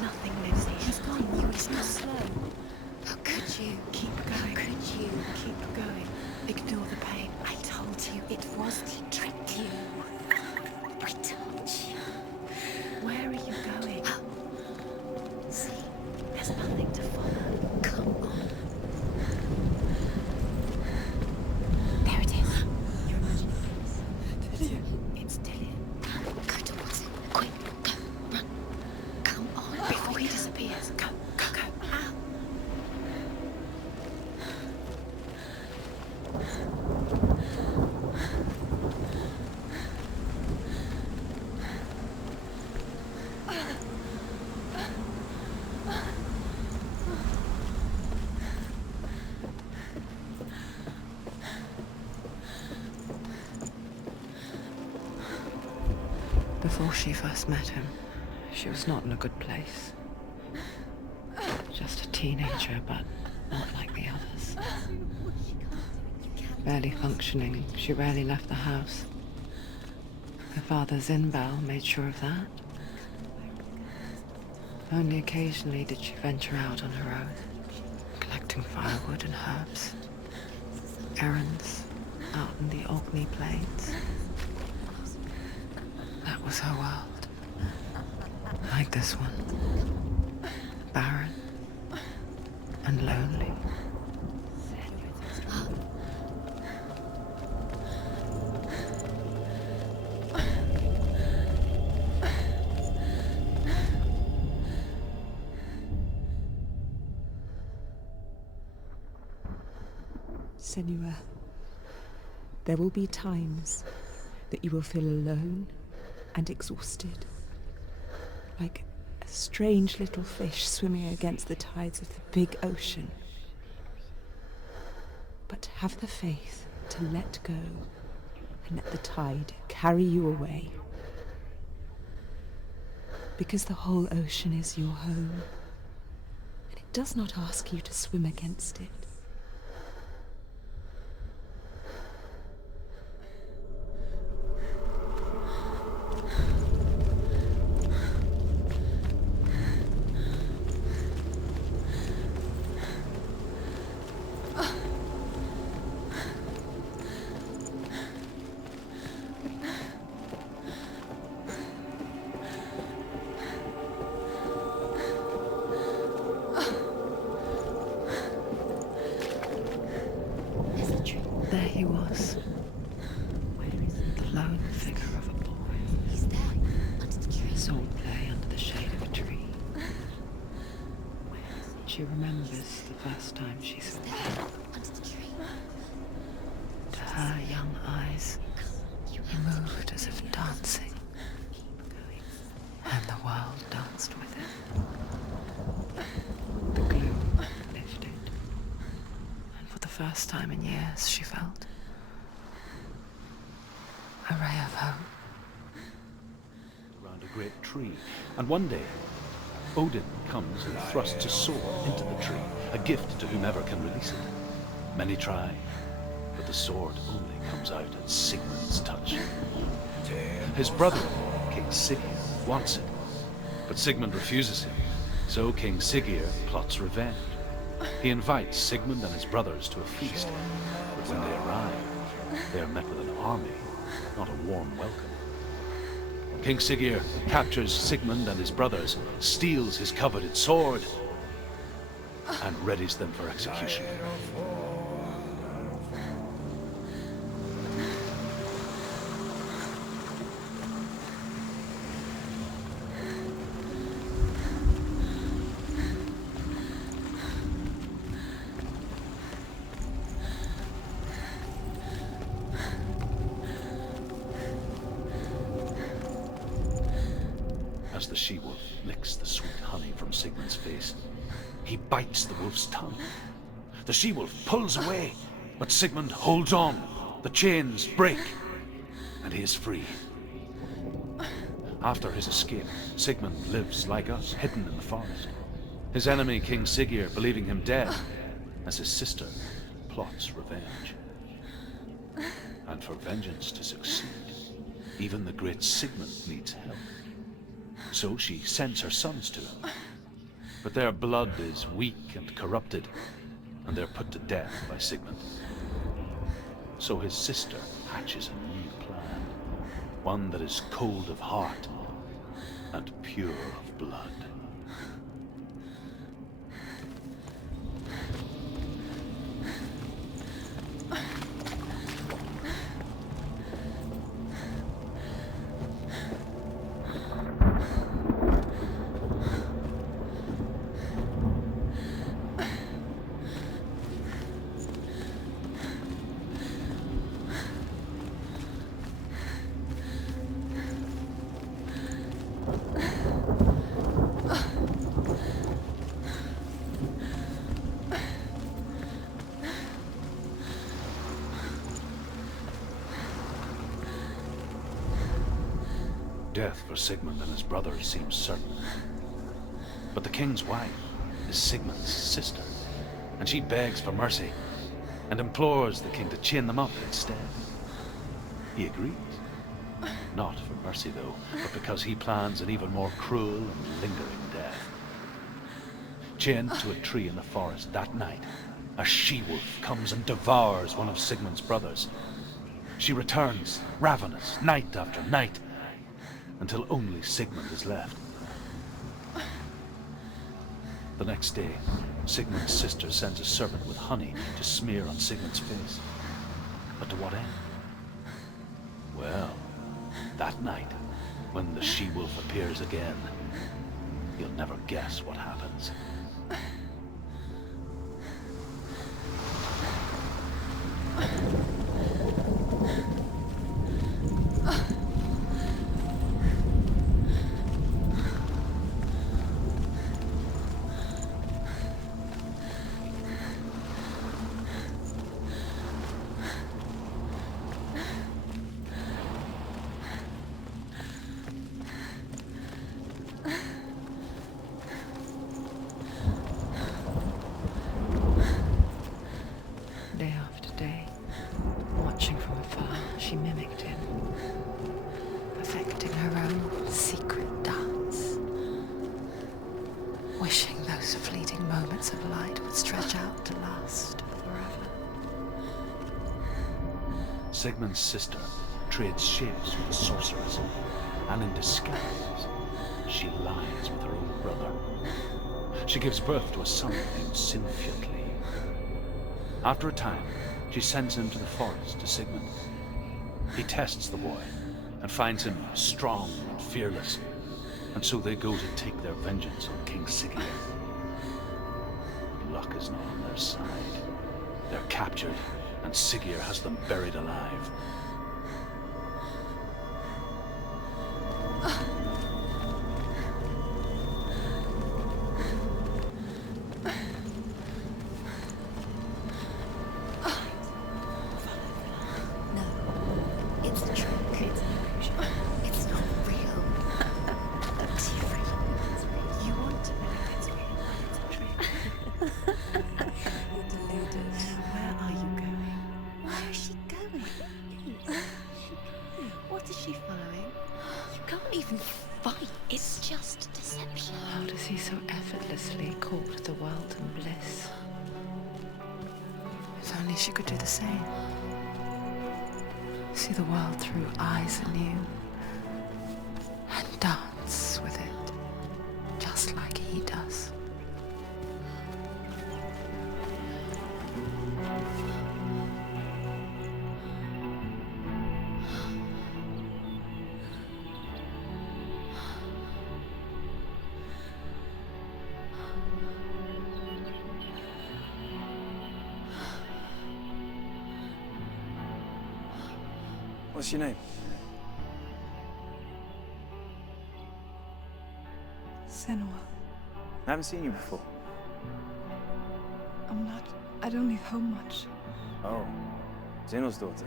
Nothing lives here. He's gone. You were so slow. How could you? Keep going. How could you? Keep going. Ignore the pain. I told you it was he tricked you. I told you. Where are you going? See, There's nothing to follow. come on. There it is. You're imagining this. It's Dillian. Go towards it. Quick, go, run. Come on, Before he disappears. Go, go, go. Ow. Before she first met him, she was not in a good place. Just a teenager, but not like the others. Barely functioning, she rarely left the house. Her father's in-bell made sure of that. Only occasionally did she venture out on her own, collecting firewood and herbs, errands out in the Orkney Plains. That was her world. Like this one. Barren and lonely. Senua, there will be times that you will feel alone and exhausted, like a strange little fish swimming against the tides of the big ocean. But have the faith to let go and let the tide carry you away. Because the whole ocean is your home, and it does not ask you to swim against it. There he was, the lone figure of a boy. He's there, under the tree. Sword play under the shade of a tree. She remembers the first time she saw him. There, under the tree. To her young eyes, he moved as if dancing, and the world danced with him. The gloom lifted, and for the first time in years she felt a ray of hope. Around a great tree, and one day Odin comes and thrusts his sword into the tree, a gift to whomever can release it. Many try, but the sword only comes out at Sigmund's touch. His brother-in-law, King Siggeir, wants it, but Sigmund refuses him, so King Siggeir plots revenge. He invites Sigmund and his brothers to a feast, but when they arrive, they are met with an army, not a warm welcome. King Siggeir captures Sigmund and his brothers, steals his coveted sword, and readies them for execution. As the she-wolf licks the sweet honey from Sigmund's face, he bites the wolf's tongue. The she-wolf pulls away, but Sigmund holds on. The chains break, and he is free. After his escape, Sigmund lives like us, hidden in the forest. His enemy, King Siggeir, believing him dead, as his sister plots revenge. And for vengeance to succeed, even the great Sigmund needs help. So she sends her sons to him. But their blood is weak and corrupted, and they're put to death by Sigmund. So his sister hatches a new plan, one that is cold of heart and pure of blood. Death for Sigmund and his brothers seems certain. But the king's wife is Sigmund's sister, and she begs for mercy and implores the king to chain them up instead. He agrees. Not for mercy, though, but because he plans an even more cruel and lingering death. Chained to a tree in the forest that night, a she-wolf comes and devours one of Sigmund's brothers. She returns, ravenous, night after night, until only Sigmund is left. The next day, Sigmund's sister sends a servant with honey to smear on Sigmund's face. But to what end? Well, that night, when the she-wolf appears again, you'll never guess what happens. Day after day, watching from afar, she mimicked him, perfecting her own secret dance, wishing those fleeting moments of light would stretch out to last forever. Sigmund's sister trades shapes with the sorceress, and in disguise, she lies with her own brother. She gives birth to a son named Sinfjotli. After a time, she sends him to the forest to Sigmund. He tests the boy and finds him strong and fearless, and so they go to take their vengeance on King Sigurd. But luck is not on their side. They're captured, and Sigurd has them buried alive. It's a trick. It's an illusion. It's not real. It's real. You want to know if it's real or it's a trick. You're deluded. Where are you going? Where is she going? What is she following? You can't even fight. It's just deception. How does he so effortlessly court the world and bliss? If only she could do the same. See the world through eyes anew and dance with it, just like he does. What's your name? Senua. I haven't seen you before. I don't leave home much. Oh, Zeno's daughter.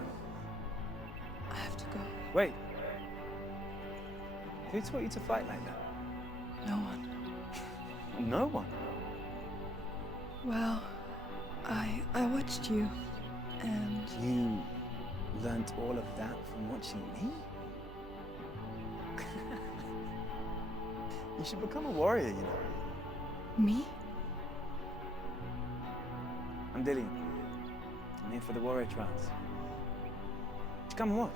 I have to go. Wait. Who taught you to fight like that? No one. No one. Well, I watched you, and You learnt all of that from watching me? You should become a warrior, you know. Me? I'm Dillian. I'm here for the warrior trials. Just come and watch.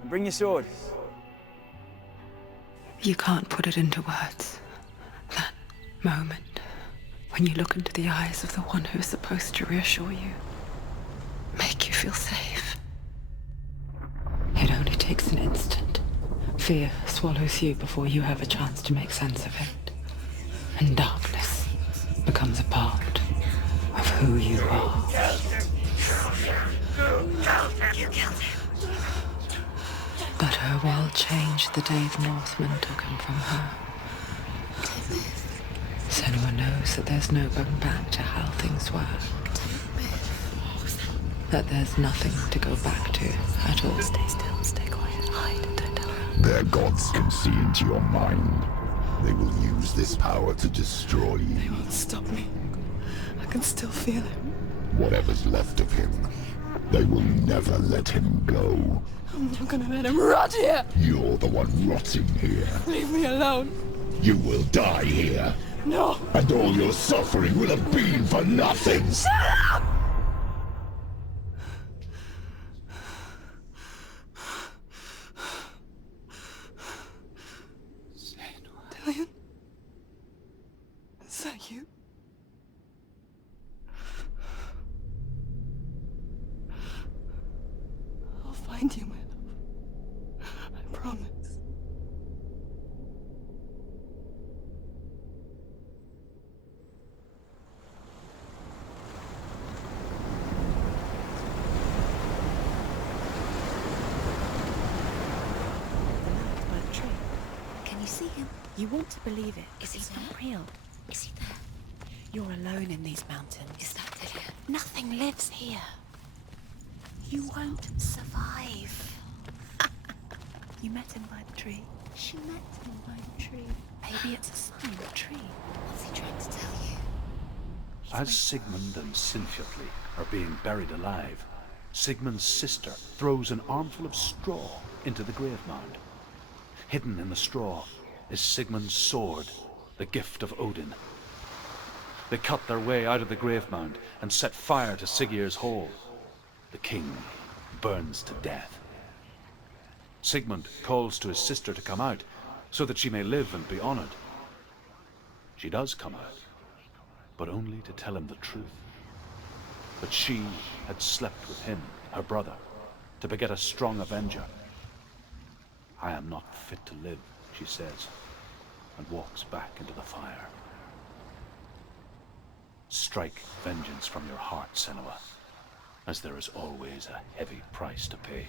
And bring your sword. You can't put it into words. That moment, when you look into the eyes of the one who is supposed to reassure you, make you feel safe. It only takes an instant. Fear swallows you before you have a chance to make sense of it. And darkness becomes a part of who you are. You killed him. But her world changed the day the Northmen took him from her. Senua knows that there's no going back to how things were. That there's nothing to go back to at all. Stay still, stay quiet, hide, don't tell her. Their gods can see into your mind. They will use this power to destroy you. They won't stop me. I can still feel him. Whatever's left of him, they will never let him go. I'm not gonna let him rot here! You're the one rotting here. Leave me alone! You will die here. No! And all your suffering will have been for nothing. Shut up! Dillian? Is that you? I'll find you, my love. I promise. By the tree. Can you see him? You want to believe it. Is he It's there? not real. Is he there? You're alone in these mountains. Is that Dillian? Nothing lives here. You won't survive. You met him by the tree. She met him by the tree. Maybe it's a sign of the tree. What's he trying to tell you? As Sigmund and Sinfjotli are being buried alive, Sigmund's sister throws an armful of straw into the grave mound. Hidden in the straw is Sigmund's sword, the gift of Odin. They cut their way out of the grave mound and set fire to Siggeir's hall. The king burns to death. Sigmund calls to his sister to come out so that she may live and be honored. She does come out, but only to tell him the truth. That she had slept with him, her brother, to beget a strong avenger. I am not fit to live, she says, and walks back into the fire. Strike vengeance from your heart, Senua, as there is always a heavy price to pay.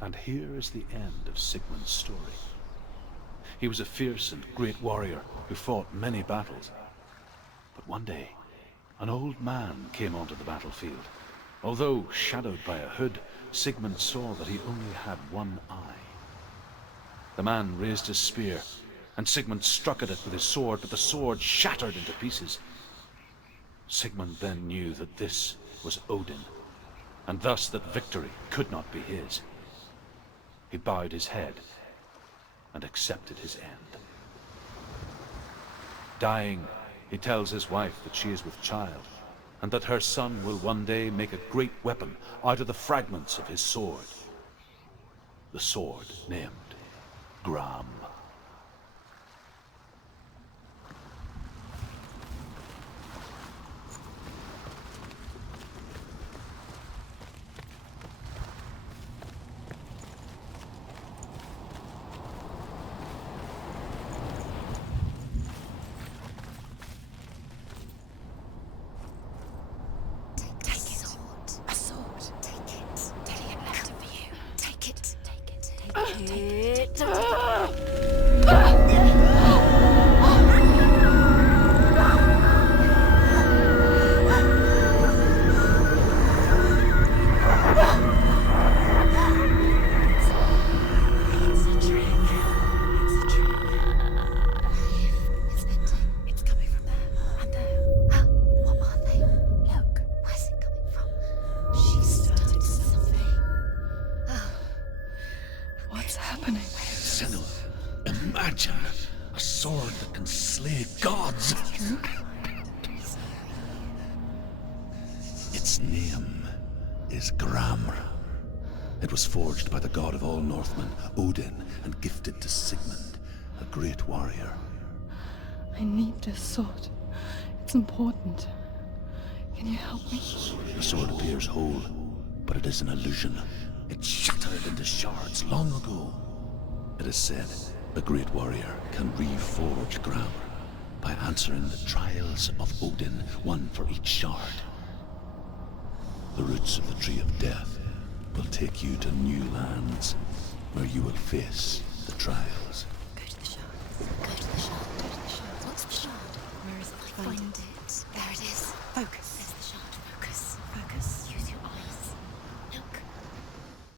And here is the end of Sigmund's story. He was a fierce and great warrior who fought many battles. But one day, an old man came onto the battlefield. Although shadowed by a hood, Sigmund saw that he only had one eye. The man raised his spear, and Sigmund struck at it with his sword, but the sword shattered into pieces. Sigmund then knew that this was Odin, and thus that victory could not be his. He bowed his head and accepted his end. Dying, he tells his wife that she is with child, and that her son will one day make a great weapon out of the fragments of his sword. The sword named Gram. Take the sword. A sword. Take it. Dillian left it for you. Take it. Take it. Take it. Take it. Its name is Gramr. It was forged by the god of all Northmen, Odin, and gifted to Sigmund, a great warrior. I need this sword. It's important. Can you help me? The sword appears whole, but it is an illusion. It shattered into shards long ago. It is said a great warrior can reforge Gramr by answering the trials of Odin, one for each shard. The roots of the Tree of Death will take you to new lands where you will face the trials. Go to the shard. Go to the shard. Go to the shard. What's the shard? Where is it? Find it. There it is. Focus.